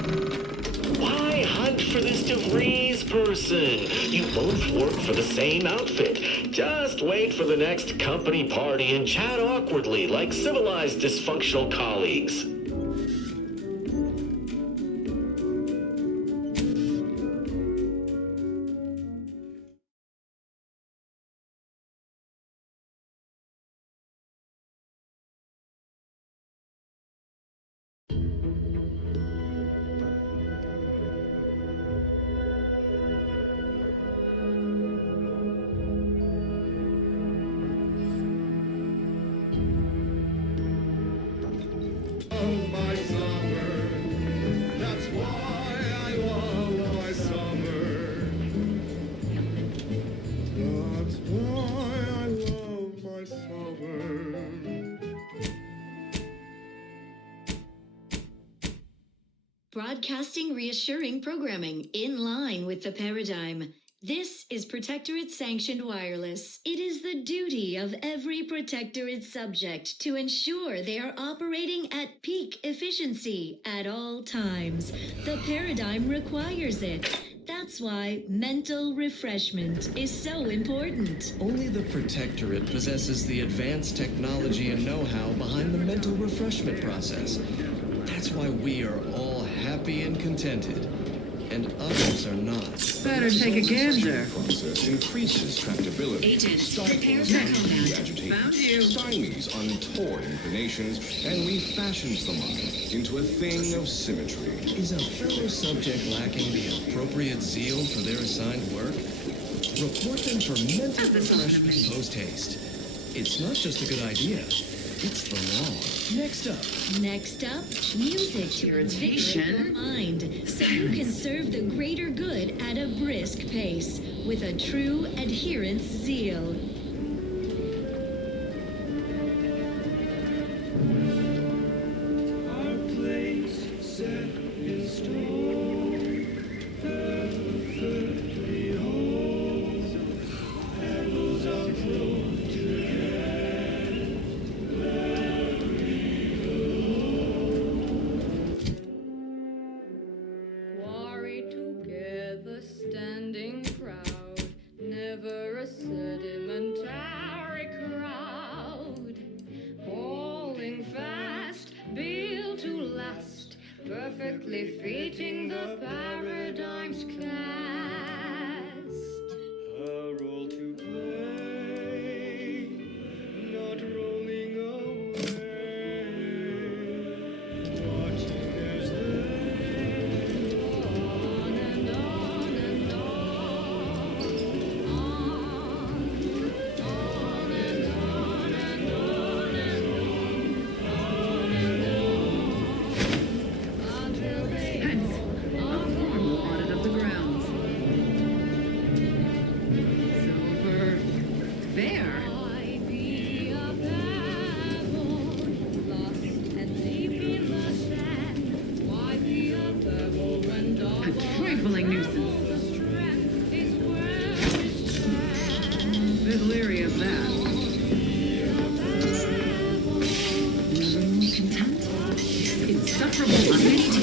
Why hunt for this DeVries person? You both work for the same outfit. Just wait for the next company party and chat awkwardly like civilized dysfunctional colleagues. My summer, that's why I love my summer. That's why I love my summer. Broadcasting reassuring programming in line with the paradigm. This is Protectorate Sanctioned Wireless. It is the duty of every Protectorate subject to ensure they are operating at peak efficiency at all times. The paradigm requires it. That's why mental refreshment is so important. Only the Protectorate possesses the advanced technology and know-how behind the mental refreshment process. That's why we are all happy and contented, and others are not. Better take a gander. Process increases tractability, stifles new agitation, Found you. stymies untoward inclinations, and refashions the mind into a thing of symmetry. Is a fellow subject lacking the appropriate zeal for their assigned work? Report them for mental refreshment post-haste. It's not just a good idea, it's the law. Next up, Music to Irritation. invigorate your mind, so you can serve the greater good at a brisk pace with a true adherence zeal. Our place set in stone, perfectly whole. Handles are close together, Quarry together, standing proud, never a sedimentary crowd. Falling fast, built to last, perfectly fitting the paradigm's cast. a role to play, not rolling away. Watching as they On and on and on, on and on and on and on, until they Hence, a formal audit of the grounds. Silver. There. Why be a pebble, lost and deep in the sand? Why be a pebble when A trifling nuisance. the strength is where we stand? Bit leery of that. Never more content. Insufferable amenity.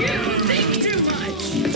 You think too much.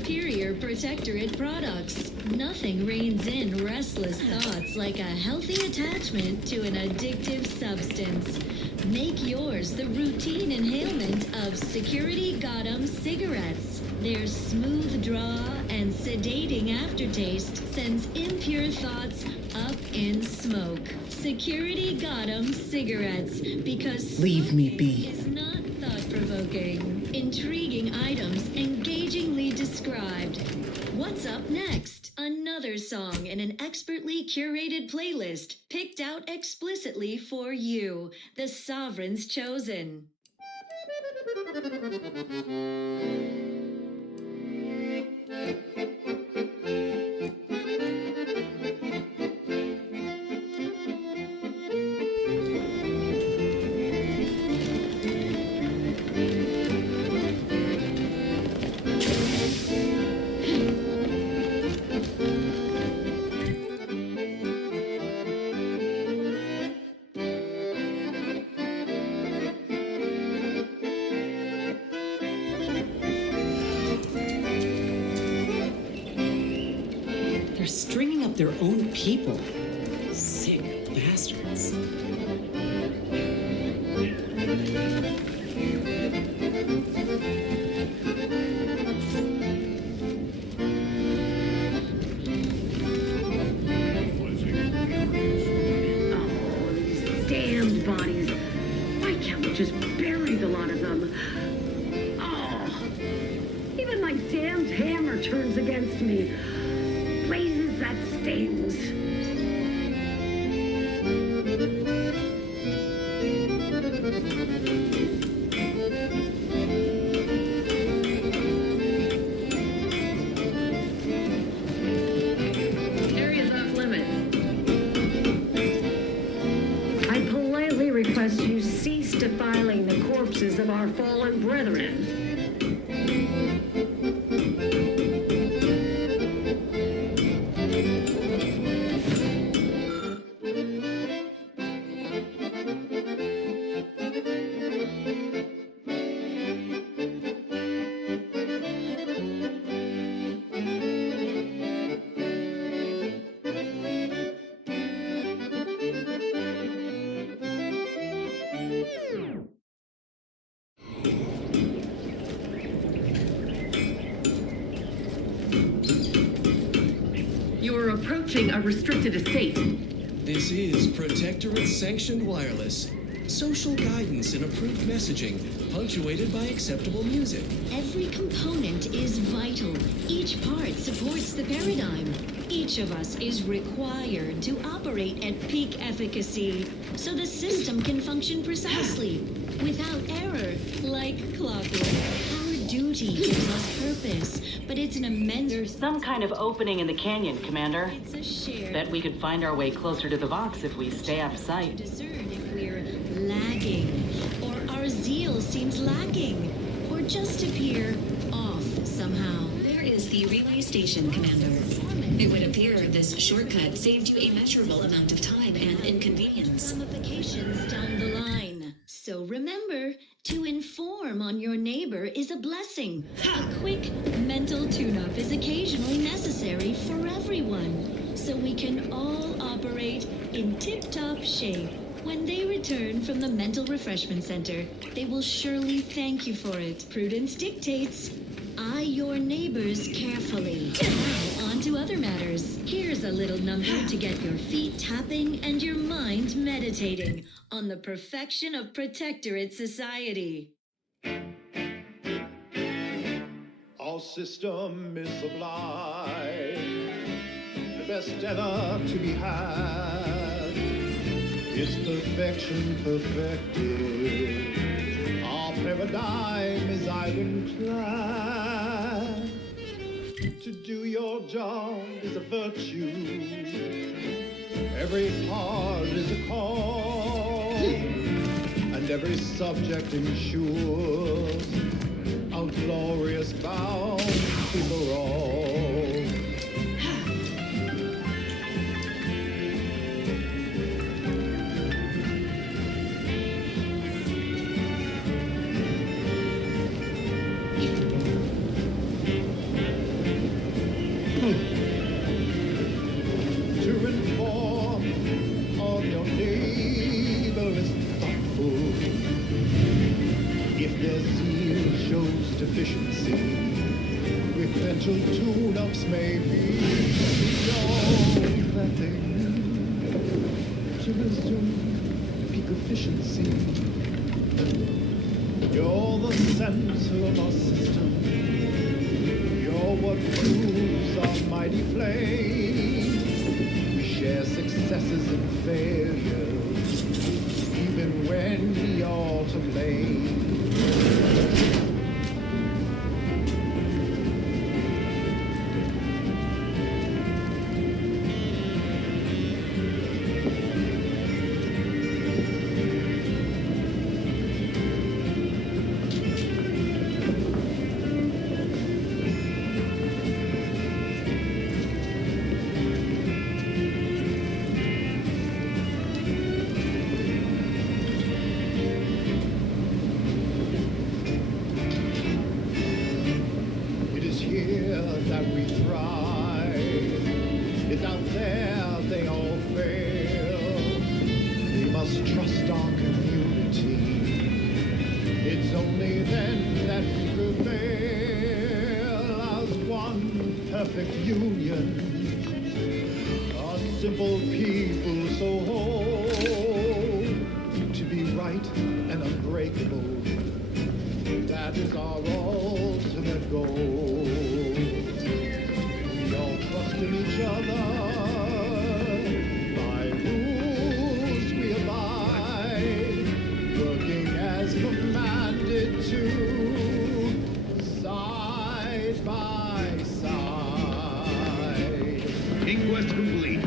superior Protectorate products. Nothing reins in restless thoughts like a healthy attachment to an addictive substance. Make yours the routine inhalement of Security Gotham cigarettes. Their smooth draw and sedating aftertaste sends impure thoughts up in smoke. Security Gotham cigarettes, because Leave me smoking be. is not thought-provoking. Intriguing items engagingly described. What's up next? Another song in an expertly curated playlist picked out explicitly for you, the Sovereign's Chosen. They're stringing up their own people. Sick bastards. Oh, these damned bodies. Why can't we just bury the lot of them? Oh, even my damned hammer turns against me. Blazes, that stings. Area's off limits. I politely request you cease defiling the corpses of our fallen brethren. You are approaching a restricted estate. This is Protectorate Sanctioned Wireless. Social guidance and approved messaging, punctuated by acceptable music. Every component is vital. Each part supports the paradigm. Each of us is required to operate at peak efficacy so the system can function precisely, without error, like clockwork. Our duty gives us purpose, but it's an immense... There's some kind of opening in the canyon, Commander. It's a shared... Bet we could find our way closer to the Vox if we stay out of to sight. discern if we're lagging, or our zeal seems lacking, or just appear off somehow. There is the relay station, Commander. It would appear this shortcut saved you a measurable amount of time and inconvenience. Ramifications down the line. So remember, to inform on your neighbor is a blessing. A quick mental tune-up is occasionally necessary for everyone, so we can all operate in tip-top shape. When they return from the Mental Refreshment Center, they will surely thank you for it. Prudence dictates, eye your neighbors carefully. Now on to other matters. Here's a little number to get your feet tapping and your mind meditating on the perfection of Protectorate society. Our system is sublime, the best ever to be had. It's perfection perfected. Our paradigm is ironclad. To do your job is a virtue. Every part is a call, and every subject ensures a glorious bounty for all. potential tune-ups may be, we know that they need to resume peak efficiency. You're the center of our system. You're what fuels our mighty flame. We share successes and failures, even when we are to blame. It is here that we thrive. It's out there they all fail. We must trust our community. It's only then that we prevail as one perfect union. A simple people so whole, to be right and unbreakable. That is our ultimate goal. We all trust in each other. By rules we abide, working as commanded to, side by side. Inquest complete.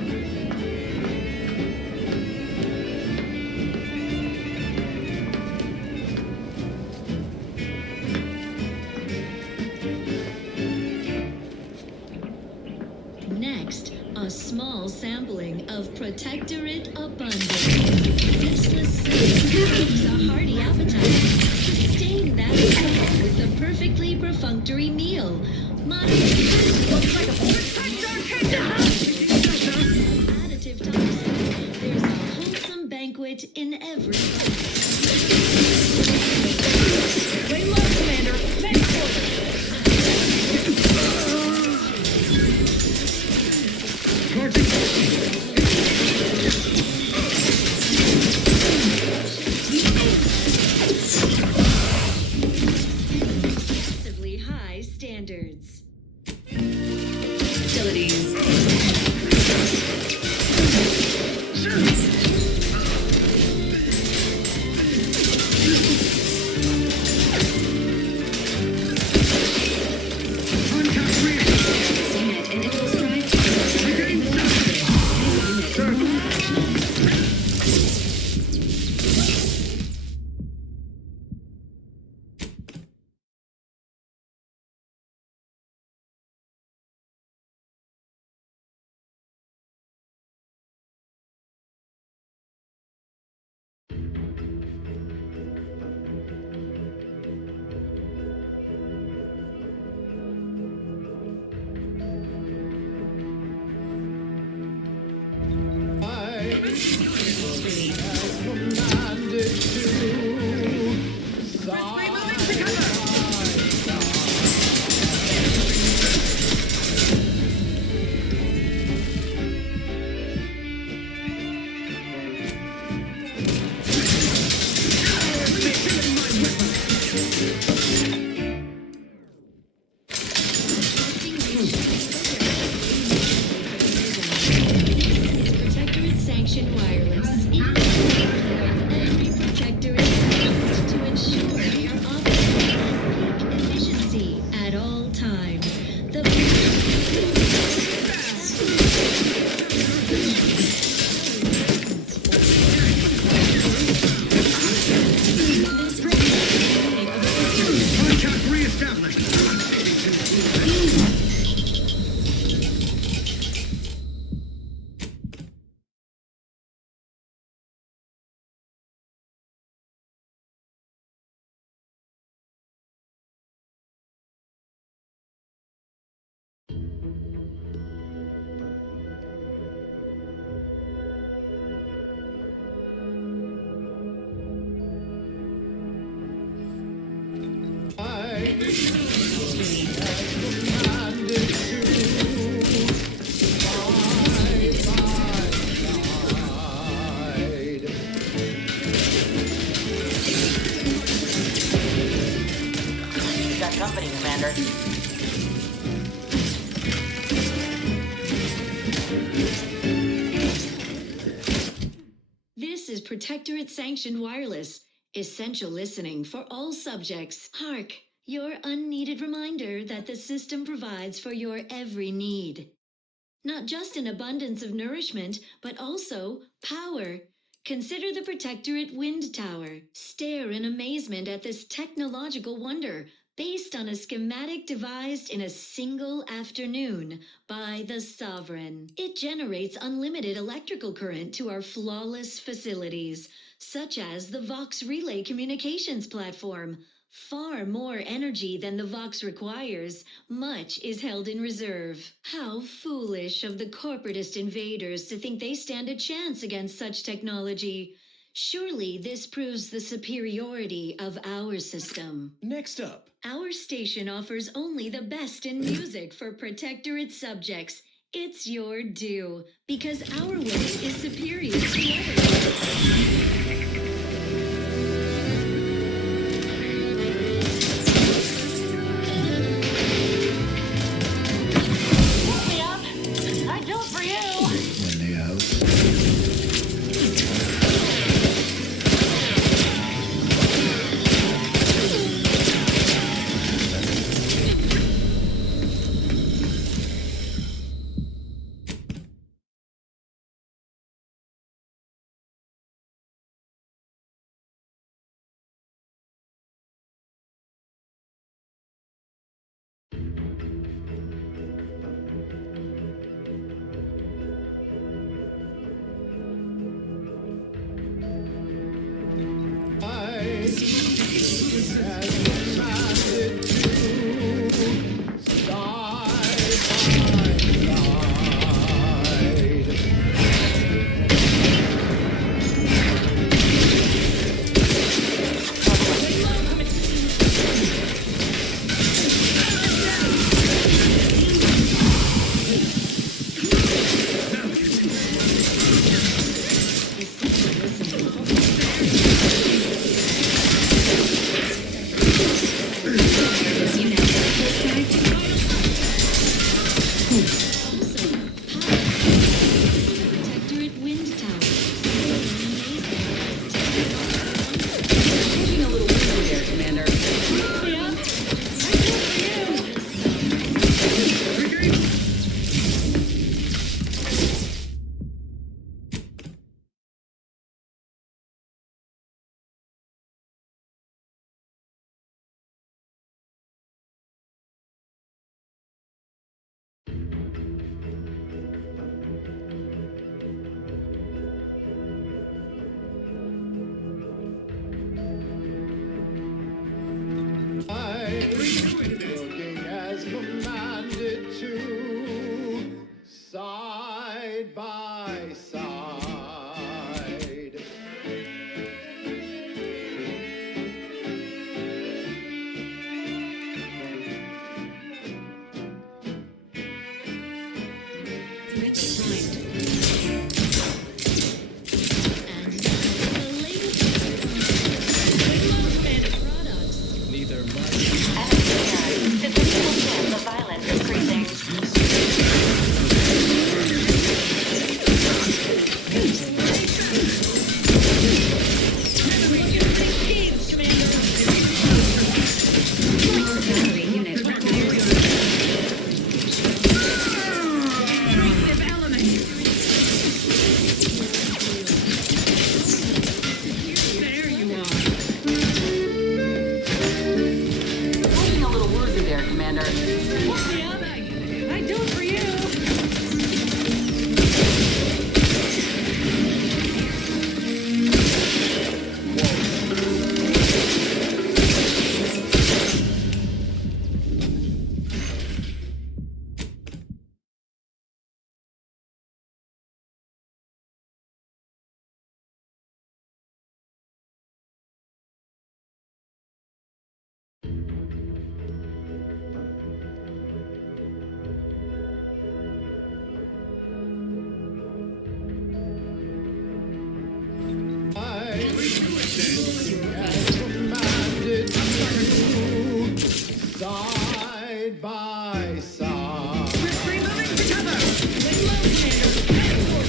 Next, a small sampling of Protectorate Abundance. Ceaseless science gives a hearty appetite. Sustain that soul with a perfectly perfunctory meal. Looks like a additive toxins. There's a wholesome banquet in every bite. Lay low, Commander. Next order. Excessively high standards. Facilities. This unit and it will strive to deliver in the This unit is non-functional. Protectorate Sanctioned Wireless. It is of every Protectorate subject to ensure they are operating at peak efficiency at all times. The Contact reestablished. Protectorate Sanctioned Wireless. Essential listening for all subjects. Hark, your unneeded reminder that the system provides for your every need. Not just an abundance of nourishment, but also power. Consider the Protectorate Wind Tower. Stare in amazement at this technological wonder, based on a schematic devised in a single afternoon by the Sovereign. It generates unlimited electrical current to our flawless facilities, such as the Vox Relay Communications Platform. Far more energy than the Vox requires. Much is held in reserve. How foolish of the corporatist invaders to think they stand a chance against such technology. Surely this proves the superiority of our system. Next up. Our station offers only the best in music for Protectorate subjects. It's your due, because our way is superior to others. Looking as commanded to, side by side. Switch primed. And now the latest products. Neither much. Statistical chance of violence increasing. Battery unit requires There you are. Looking a little woozy there, Commander. I do it for you. As commanded to, side by side. Removing to cover. Lay low, Commander. Heading for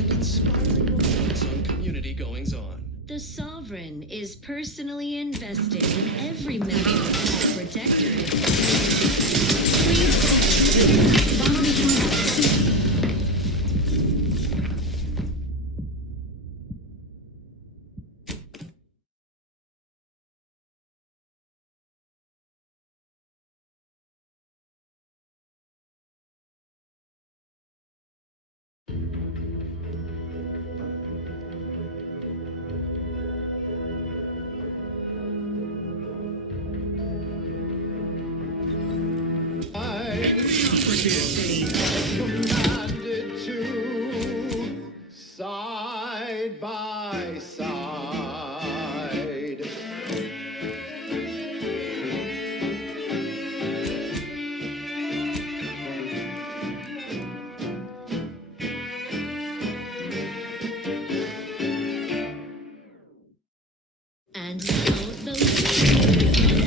and inspiring reports on community goings-on. The Sovereign is personally invested in every member of the Protectorate. Follow me home. Commanded to side by side. And now the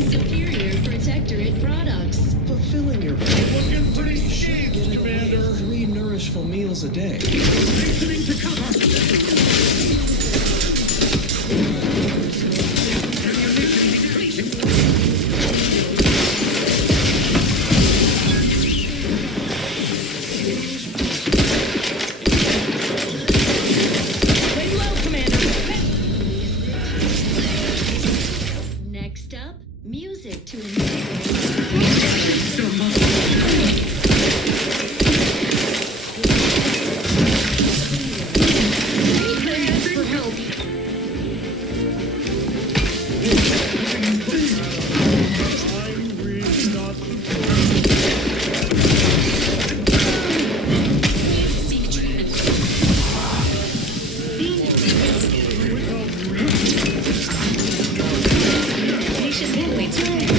superior Protectorate products. Fulfilling your Pretty should get shades, an array of 3 nourishful meals a day. Listening to cover. Ammunition decreasing. Lay low, Commander. Next up, music to enjoy. For help. Seek treatment. Patient awaits repair.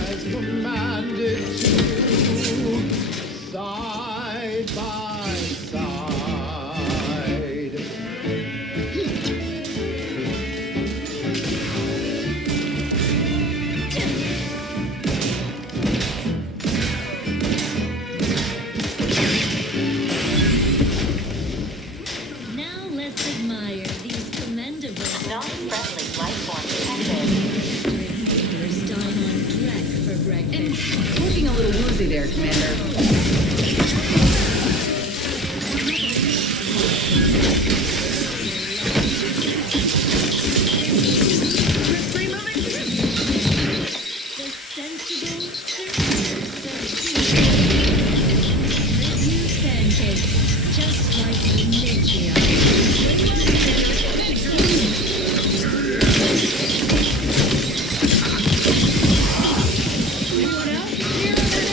As commanded to side by side. Now let's admire these commendable Non-friendly life form detected. neighbors dine on dreck for breakfast. Looking a little woozy there, Commander. The sensible circular Use pancakes, just like the matriarch. Anyone else? Here on that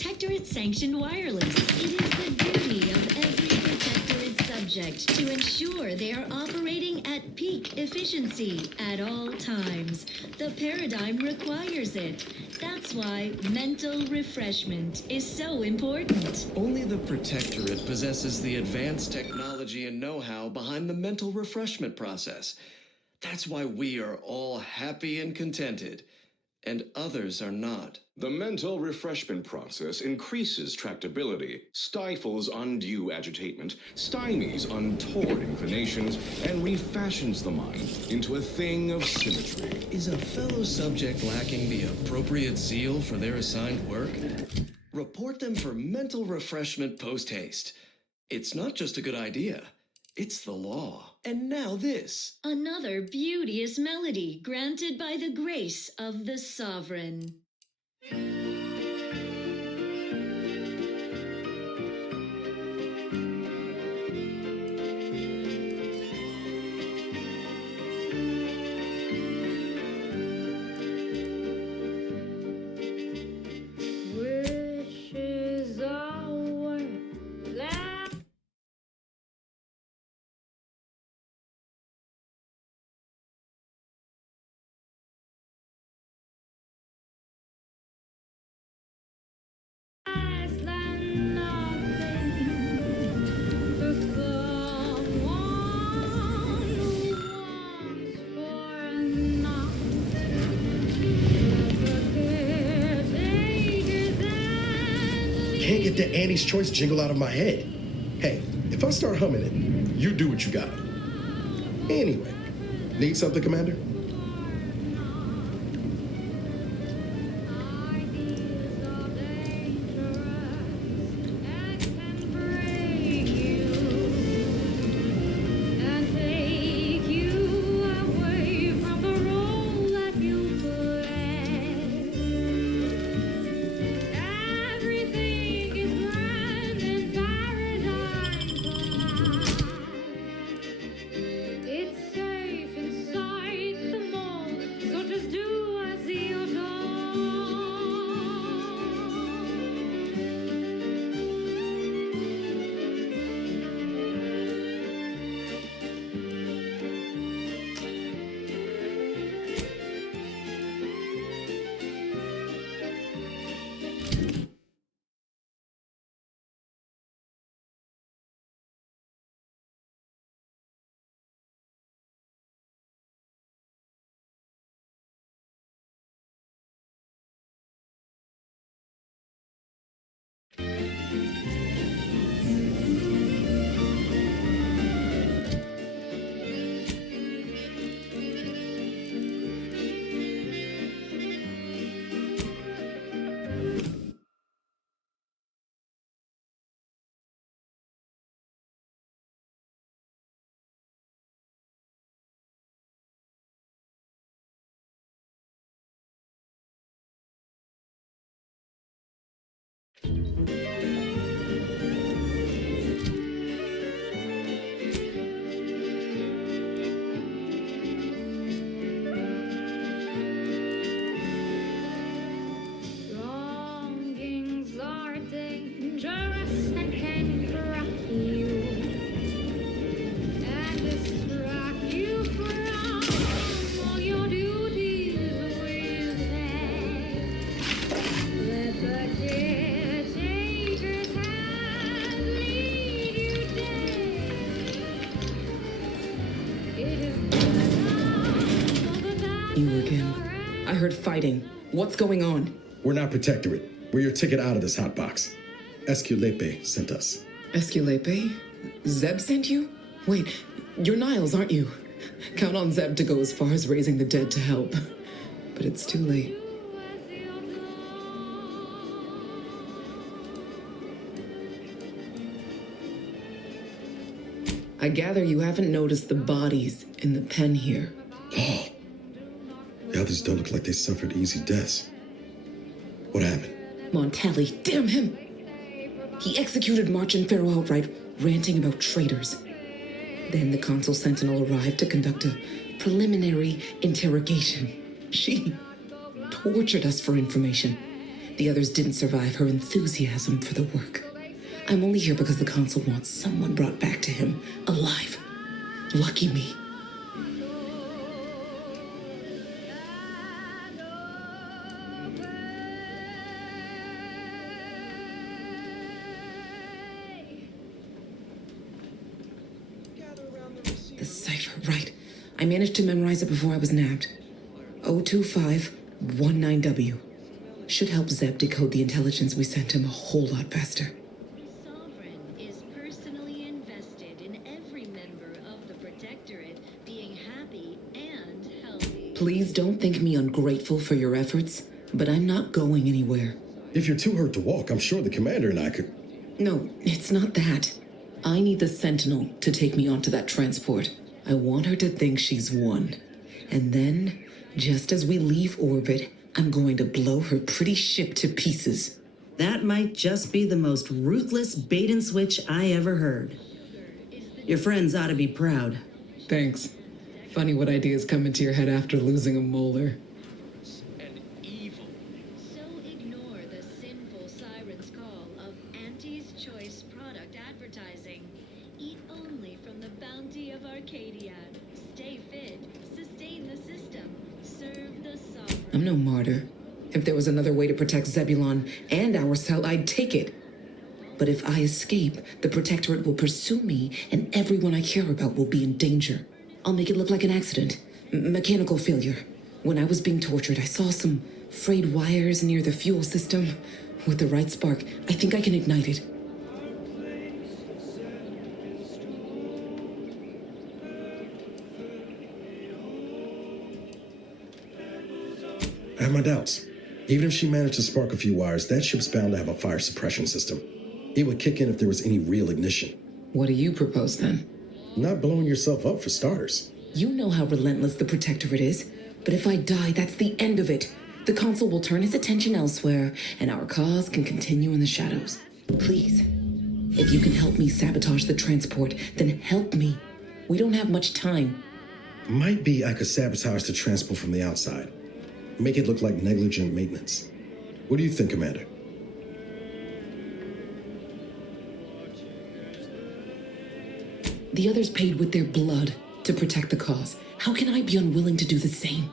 Protectorate-sanctioned wireless. It is the duty of every Protectorate subject to ensure they are operating at peak efficiency at all times. The paradigm requires it. That's why mental refreshment is so important. Only the Protectorate possesses the advanced technology and know-how behind the mental refreshment process. That's why we are all happy and contented, and others are not. The mental refreshment process increases tractability, stifles undue agitation, stymies untoward inclinations, and refashions the mind into a thing of symmetry. Is a fellow subject lacking the appropriate zeal for their assigned work? Report them for mental refreshment post-haste. It's not just a good idea, it's the law. And now this. Another beauteous melody granted by the grace of the sovereign. Wishes are worth that. Less than nothing to someone who wants for nothing. Can't get the Annie's Choice jingle out of my head. Hey, if I start humming it, you do what you got. Anyway, need something, Commander? It's safe inside the mold, so just do as you're Longings are dangerous and can crack you and distract you from all your duties with Let the caretaker's hand lead you there. It is You again. I heard fighting. What's going on? We're not Protectorate. We're your ticket out of this hot box. Esculepe sent us. Esculepe? Zeb sent you? Wait, you're Niles, aren't you? Count on Zeb to go as far as raising the dead to help. But it's too late. I gather you haven't noticed the bodies in the pen here. Oh, the others don't look like they suffered easy deaths. What happened? Montelli, damn him! He executed March and Pharaoh outright, ranting about traitors. Then the Consul Sentinel arrived to conduct a preliminary interrogation. She tortured us for information. The others didn't survive her enthusiasm for the work. I'm only here because the consul wants someone brought back to him, alive. Lucky me. The cipher, right. I managed to memorize it before I was nabbed. 02519W. Should help Zeb decode the intelligence we sent him a whole lot faster. Sovereign is personally invested in every member of the Protectorate being happy and healthy. Please don't think me ungrateful for your efforts, but I'm not going anywhere. If you're too hurt to walk, I'm sure the commander and I could... No, it's not that. I need the Sentinel to take me onto that transport. I want her to think she's won. And then, just as we leave orbit, I'm going to blow her pretty ship to pieces. That might just be the most ruthless bait and switch I ever heard. Your friends ought to be proud. Thanks. Funny what ideas come into your head after losing a molar. So ignore the sinful siren's call of Auntie's Choice product advertising. Eat only from the bounty of Arcadia. Stay fit, sustain the system, serve the sovereign. I'm no martyr. If there was another way to protect Zebulon and our cell, I'd take it. But if I escape, the Protectorate will pursue me, and everyone I care about will be in danger. I'll make it look like an accident. Mechanical failure. When I was being tortured, I saw some frayed wires near the fuel system. With the right spark, I think I can ignite it. I have my doubts. Even if she managed to spark a few wires, that ship's bound to have a fire suppression system. It would kick in if there was any real ignition. What do you propose then? Not blowing yourself up for starters. You know how relentless the Protectorate is. But if I die, that's the end of it. The consul will turn his attention elsewhere, and our cause can continue in the shadows. Please, if you can help me sabotage the transport, then help me. We don't have much time. Might be I could sabotage the transport from the outside. Make it look like negligent maintenance. What do you think, Commander? The others paid with their blood to protect the cause. How can I be unwilling to do the same?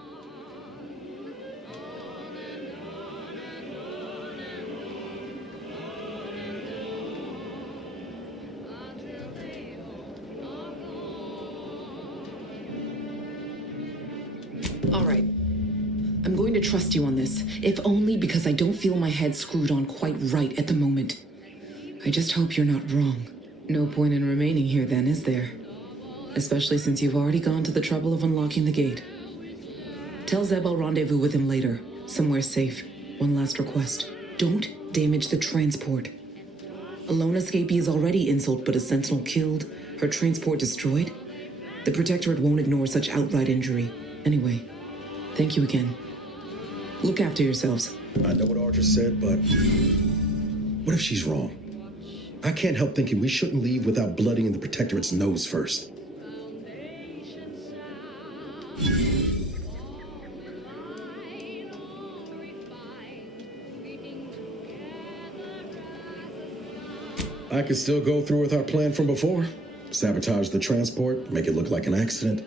All right. I'm going to trust you on this, if only because I don't feel my head screwed on quite right at the moment. I just hope you're not wrong. No point in remaining here then, is there? Especially since you've already gone to the trouble of unlocking the gate. Tell Zeb I'll rendezvous with him later, somewhere safe. One last request. Don't damage the transport. A lone escapee is already insult, but a sentinel killed, her transport destroyed? The Protectorate won't ignore such outright injury. Anyway, thank you again. Look after yourselves. I know what Audra said, but what if she's wrong? I can't help thinking we shouldn't leave without bloodying the Protectorate's nose first. I could still go through with our plan from before. Sabotage the transport, make it look like an accident.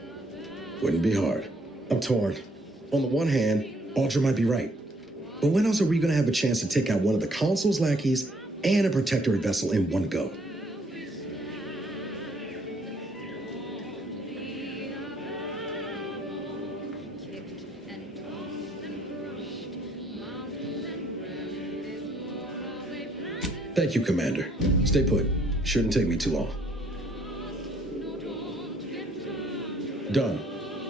Wouldn't be hard. I'm torn. On the one hand, Audra might be right. But when else are we going to have a chance to take out one of the consul's lackeys and a Protectorate vessel in one go? Thank you, Commander. Stay put. Shouldn't take me too long. Done.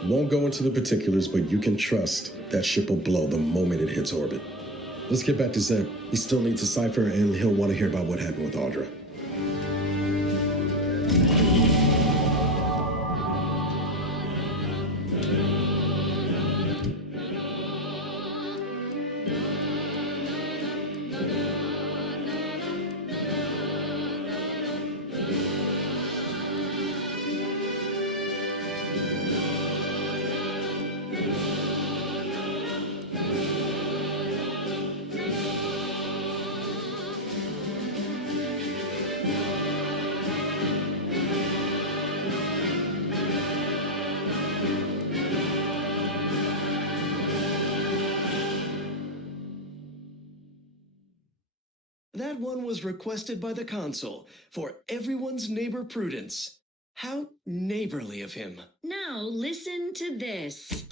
Won't go into the particulars, but you can trust that ship will blow the moment it hits orbit. Let's get back to Zeb. He still needs a cipher, and he'll want to hear about what happened with Audra. one was requested by the consul for everyone's neighbor Prudence. How neighborly of him. Now listen to this.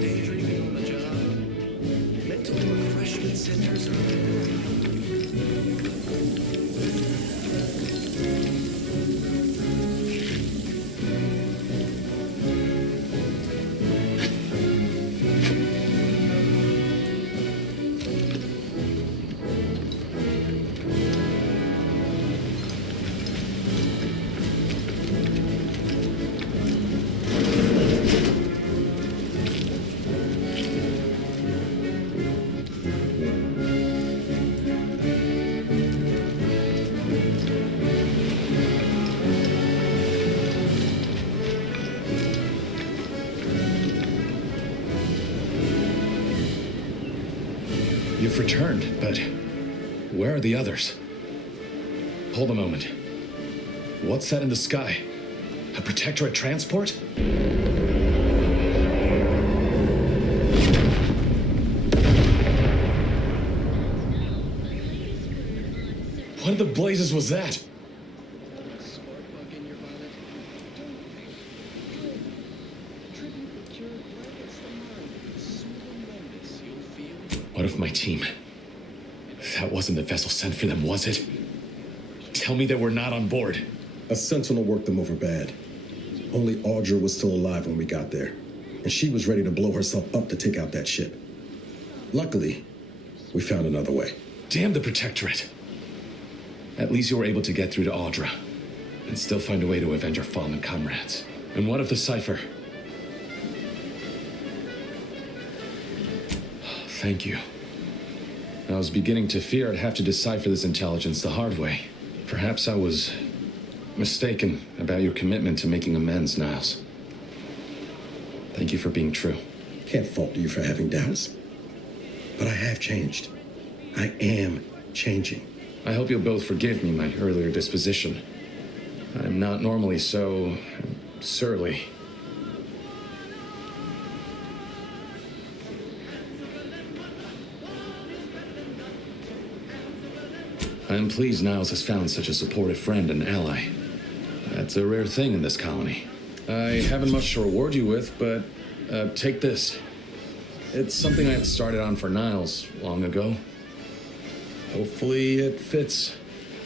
Daydreaming on the job. Mental refreshment centers are... You've returned, but where are the others? Hold a moment. What's that in the sky? A Protectorate transport? What in the blazes was that? What of my team? That wasn't the vessel sent for them, was it? Tell me they were not on board. A sentinel worked them over bad. Only Audra was still alive when we got there, and she was ready to blow herself up to take out that ship. Luckily, we found another way. Damn the Protectorate. At least you were able to get through to Audra, and still find a way to avenge our fallen comrades. And what of the cipher? Thank you. I was beginning to fear I'd have to decipher this intelligence the hard way. Perhaps I was mistaken about your commitment to making amends, Niles. Thank you for being true. Can't fault you for having doubts. But I have changed. I am changing. I hope you'll both forgive me my earlier disposition. I'm not normally so surly. I'm pleased Niles has found such a supportive friend and ally. That That's a rare thing in this colony. I haven't much to reward you with, but take this. It's something I had started on for Niles long ago. Hopefully it fits.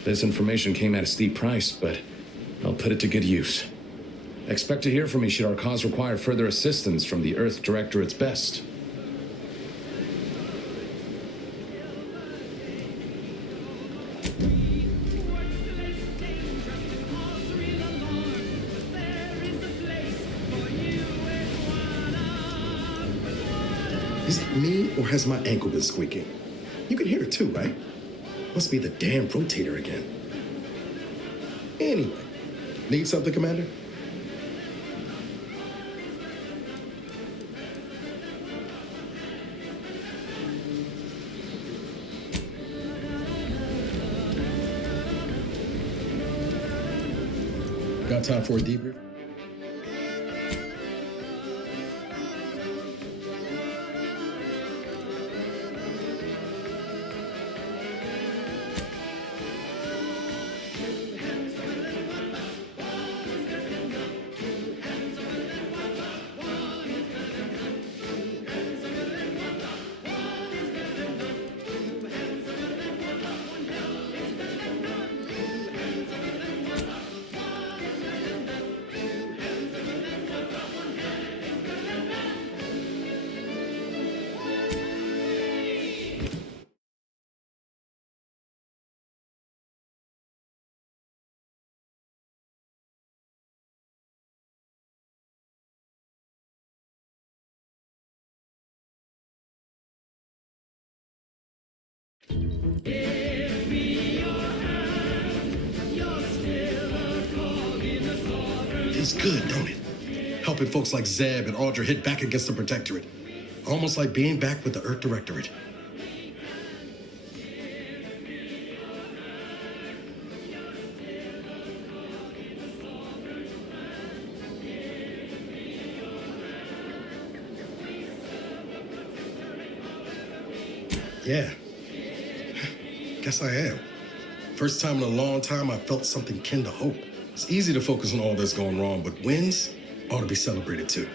This information came at a steep price, but I'll put it to good use. Expect to hear from me should our cause require further assistance from the Earth Directorate's best. Is it me, or has my ankle been squeaking? You can hear it too, right? Must be the damn rotator again. Anyway, need something, Commander? Got time for a debrief? Feels good, don't it? Helping folks like Zeb and Audra hit back against the Protectorate. Almost like being back with the Earth Directorate. Yeah. Guess I am. First time in a long time I felt something kin to hope. It's easy to focus on all that's going wrong, but wins ought to be celebrated too.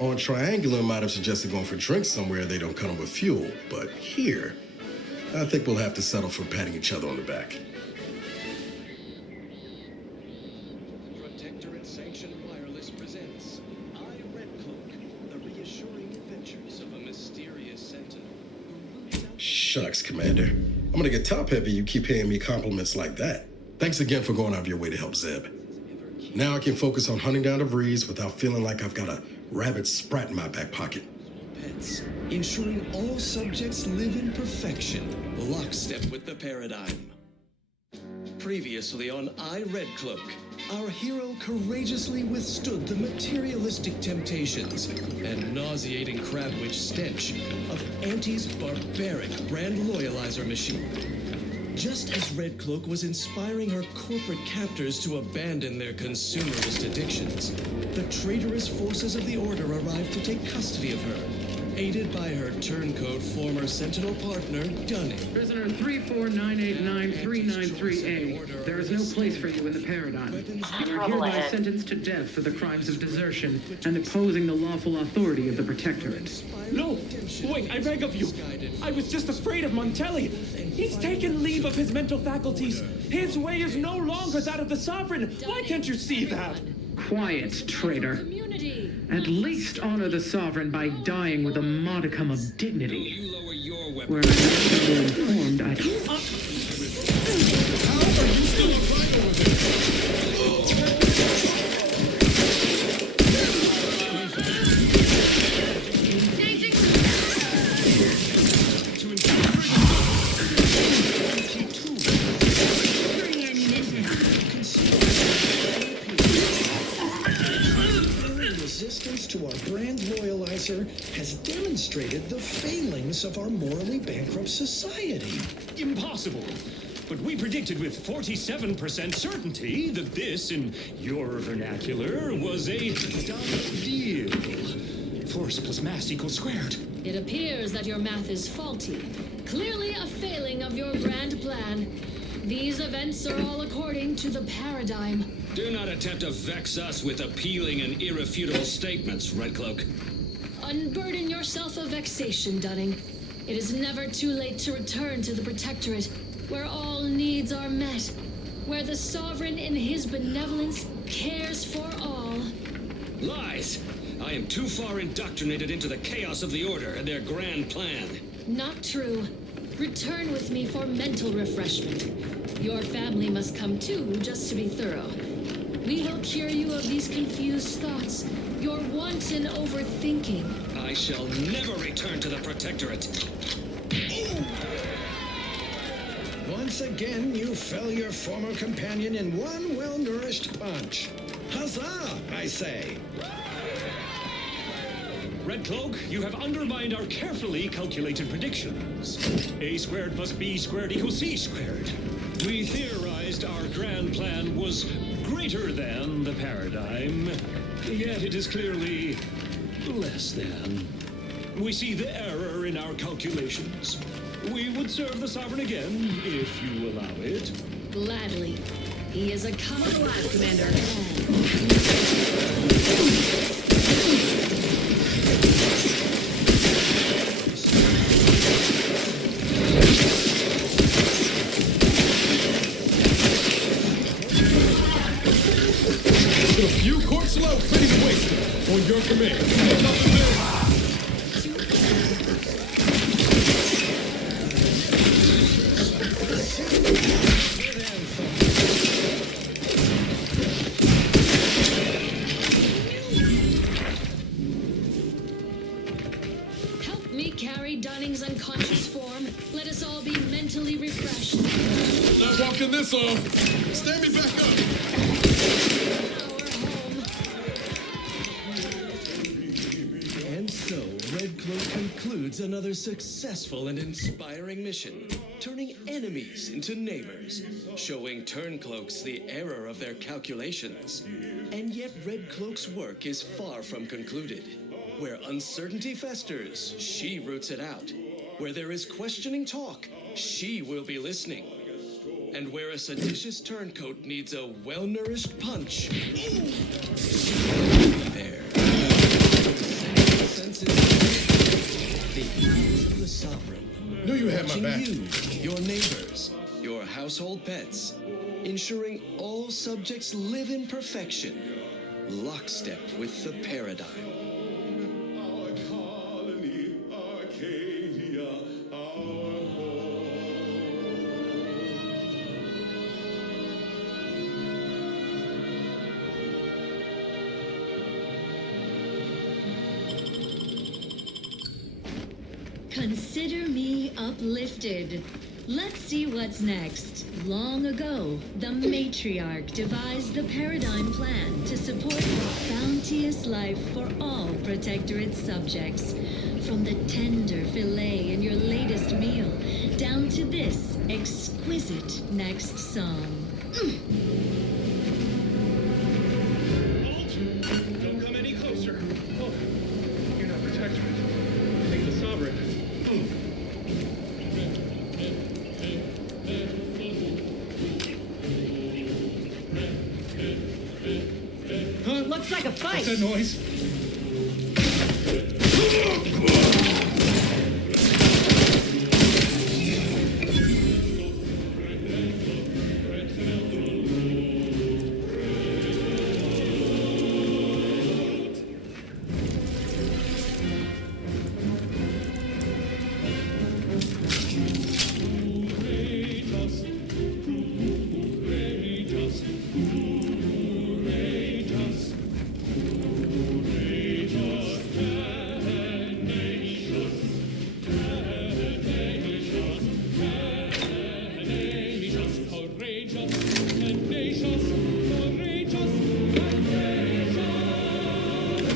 On Triangular might have suggested going for drinks somewhere they don't come with fuel, but here, I think we'll have to settle for patting each other on the back. Protectorate Sanctioned Wireless presents I, Red Cloak, the reassuring adventures of a mysterious sentinel. Shucks, Commander. I'm gonna get top-heavy you keep paying me compliments like that. Thanks again for going out of your way to help Zeb. Now I can focus on hunting down DeVries without feeling like I've got a rabid sprat in my back pocket. Pets, ensuring all subjects live in perfection, lockstep with the paradigm. Previously on I, Red Cloak, our hero courageously withstood the materialistic temptations and nauseating crabwitch stench of Auntie's barbaric brand loyalizer machine. Just as Red Cloak was inspiring her corporate captors to abandon their consumerist addictions, the traitorous forces of the Order arrived to take custody of her, aided by her turncoat former Sentinel partner, Gunny. Prisoner 349893938. There is no place for you in the paradigm. You are hereby sentenced to death for the crimes of desertion and opposing the lawful authority of the Protectorate. No! Wait, I beg of you! I was just afraid of Montelli! He's taken leave of his mental faculties! His way is no longer that of the Sovereign! Why can't you see that? Quiet, traitor. At least honor the Sovereign by dying with a modicum of dignity. Where I'm actually informed I... How are you still alive over there? Resistance to our brand loyalizer has demonstrated the failings of our morally bankrupt society. Impossible! But we predicted with 47% certainty that this, in your vernacular, was a done deal. Force plus mass equals squared. It appears that your math is faulty. Clearly a failing of your grand plan. These events are all according to the paradigm. Do not attempt to vex us with appealing and irrefutable statements, Red Cloak. Unburden yourself of vexation, Dunning. It is never too late to return to the Protectorate, where all needs are met, where the Sovereign in his benevolence cares for all. Lies! I am too far indoctrinated into the chaos of the Order and their grand plan. Not true. Return with me for mental refreshment. Your family must come too, just to be thorough. We will cure you of these confused thoughts, your wanton overthinking. I shall never return to the Protectorate. Once again, you fell your former companion in one well-nourished punch. Huzzah, I say. Red Cloak, you have undermined our carefully calculated predictions. A squared plus B squared equals C squared. We theorized our grand plan was greater than the paradigm, yet it is clearly less than. We see the error in our calculations. We would serve the Sovereign again, if you allow it. Gladly. He is a Alive, Commander. With a few quarts low, ready to waste it. On your command. Nothing there. Help me carry Dunning's unconscious form. Let us all be mentally refreshed. Not walking this off. Stand me back up. And so, Red Cloak concludes another successful and inspiring mission, turning enemies into neighbors, showing Turncloaks the error of their calculations. And yet Red Cloak's work is far from concluded. Where uncertainty festers, she roots it out. Where there is questioning talk, she will be listening. And where a seditious turncoat needs a well-nourished punch, there. The eyes of the Sovereign. Knew you had my Watching back. You, your neighbors, your household pets, ensuring all subjects live in perfection, lockstep with the paradigm. Our colony, Arcadia, our home. Consider me uplifted. Let's see what's next. Long ago, the matriarch devised the paradigm plan to support a bounteous life for all Protectorate subjects. From the tender fillet in your latest meal, down to this exquisite next song. Don't come any closer. Oh, you're not Protectorate. Take the Sovereign. Looks like a fight. What's that noise?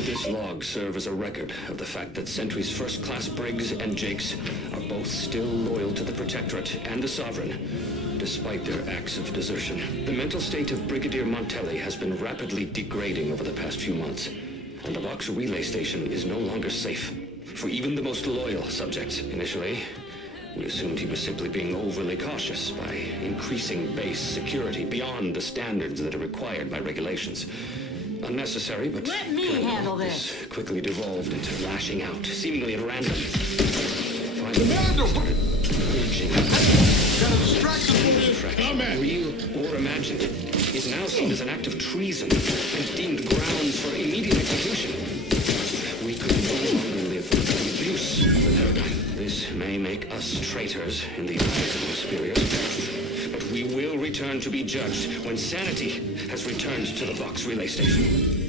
This log serve as a record of the fact that Sentry's first-class Briggs and Jakes are both still loyal to the Protectorate and the Sovereign. despite their acts of desertion. The mental state of Brigadier Montelli has been rapidly degrading over the past few months, and the Vox relay station is no longer safe for even the most loyal subjects. Initially, we assumed he was simply being overly cautious by increasing base security beyond the standards that are required by regulations. Unnecessary, but let me handle this. Quickly devolved into lashing out, seemingly at random. Commander! Real or imagined, is now seen as an act of treason and deemed grounds for immediate execution. We could no longer live with the abuse of the paradigm. This may make us traitors in the eyes of our superiors, but we will return to be judged when sanity has returned to the Vox relay station.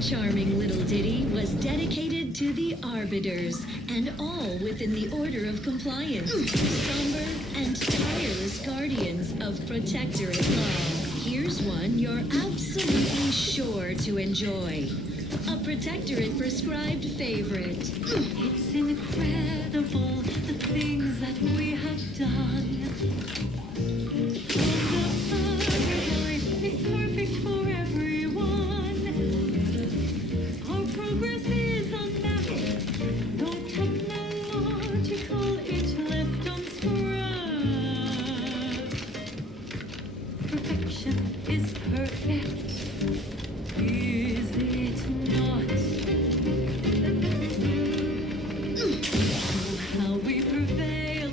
Charming little ditty was dedicated to the Arbiters, and all within the order of compliance, somber and tireless guardians of Protectorate law. Here's one you're absolutely sure to enjoy. A Protectorate prescribed favorite. It's incredible the things that we have done. The paradigm is perfect for everyone. Our progress is unmatched. No technological intellect unscrubbed. Perfection is perfect. Is it not? Oh, how we prevail,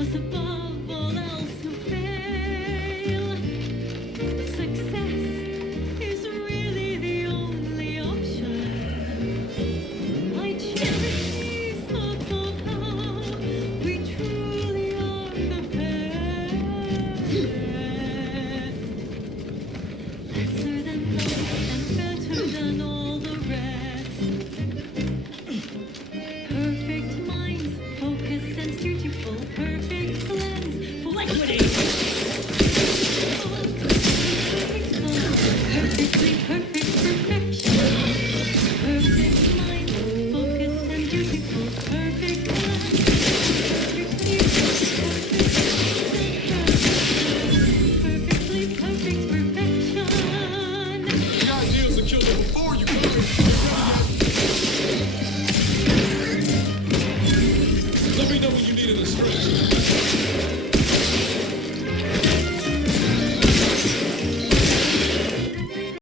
us above all else who fail. Success is really the only option. I cherish these thoughts of how we truly are the best. Lesser than life and better than all the rest. Perfect minds, focused and dutiful, perfect plans, full perfectly perfect perfection. Perfect mind, focused and dutiful, perfect plans, perfectly perfect perfection. The idea is to kill them before you come in. Let me know when you need an instruction.